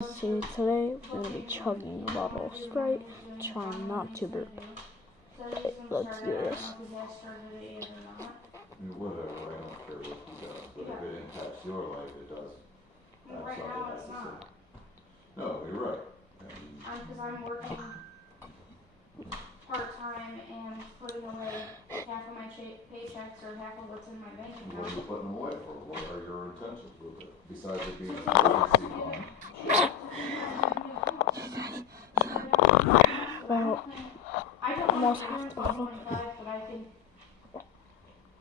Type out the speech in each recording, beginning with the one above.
See, today we're going to be chugging a bottle of Sprite, trying not to burp. Okay, let's do this. Whatever, I don't care what he does, but if it impacts your life, it does. That's right something now that's it's the not. same. No, you're right. Because I'm working part-time and putting away half of my paychecks or half of what's in my bank What are account. you putting them away for? What are your intentions with it? Besides it being an emergency fund? Well, I don't almost want to half the till bottle. 25, but I think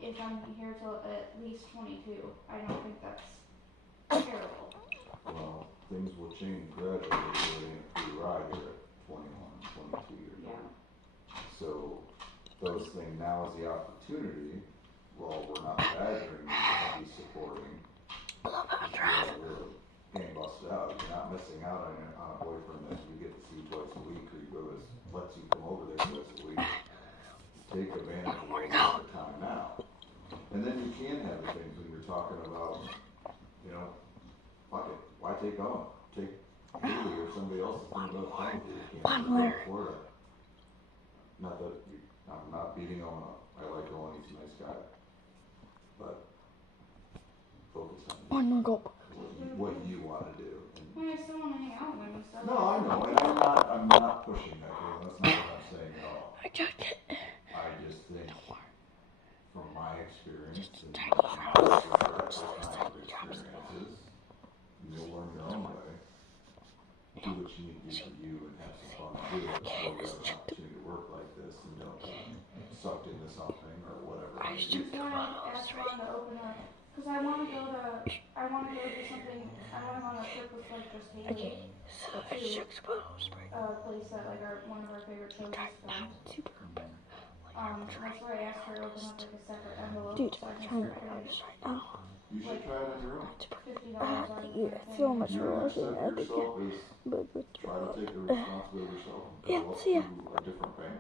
if I'm here till at least 22, I don't think that's terrible. Well, things will change gradually, so it ain't a free ride here at 21, 22 years old. So, those things, now is the opportunity, while we're not badgering you to be supporting, you're getting busted out. You're not missing out on a boyfriend that you get to see twice a week, or you go to, lets you come over there twice a week. Take advantage of the time now. And then you can have the things when you're talking about, you know, fuck it, why take on? Take Haley or somebody else is going to go to home if you can't go to Florida. Not that I'm not beating Owen up. I like Owen, he's a nice guy. But focus on One more gulp. what you want to do. I still want to hang out with them and stuff. No, I know, and I'm not pushing that. That's not what I'm saying at all. I chugged it. I just think, from my experience and take my it. experiences, you'll learn your own way. Do what you need to do for you and have some fun. Do it before you have an opportunity to work like this and don't get sucked into something or whatever. I shook the bottle of Sprite. Because I want to go do something. I want to go on a trip with like just Haley. Okay, so I shook the bottle of Sprite. Place that like one of our favorite shows is filmed. That's why I asked her to open up like a separate envelope. Dude, So I'm I can trying to start write putting, this right now. You should try it on your own. $50 I out of think the so thing. much Your more next than step I for think. yourself is But try to take the responsibility yourself and yeah, go up see ya. to a different bank.